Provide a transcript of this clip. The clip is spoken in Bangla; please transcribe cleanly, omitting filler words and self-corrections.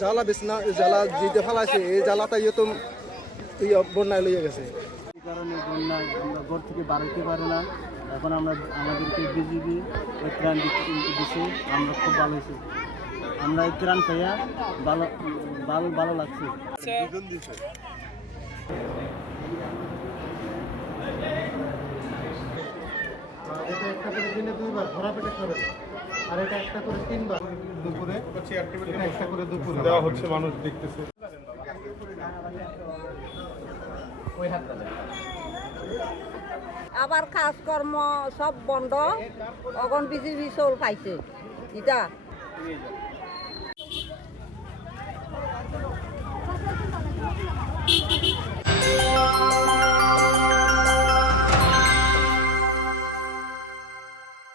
জ্বালা বিছনা জ্বালা যেতে ফেলাছে এই জ্বালাটাই তো বন্যায় লইয়া গেছে। এই কারণে বন্যায় আমরা ঘর থেকে বাড়াইতে পারি না। এখন আমাদেরকে বিজিবি ওই ত্রাণ দিচ্ছে, আমরা খুব ভালো হয়েছি। আমরা এই ত্রাণ পাইয়া ভালো ভালো ভালো লাগছে। এটা একটা করে দিনে 2 বার ভরা পেটে খাবে, আর এটা একটা করে 3 বার দুপুরে, এটা একটা করে দুপুরে দেওয়া হচ্ছে, মানুষ দেখতেছে। আবার কাজকর্ম সব বন্ধ, অগন বিজিবি চোর পাইছে এটা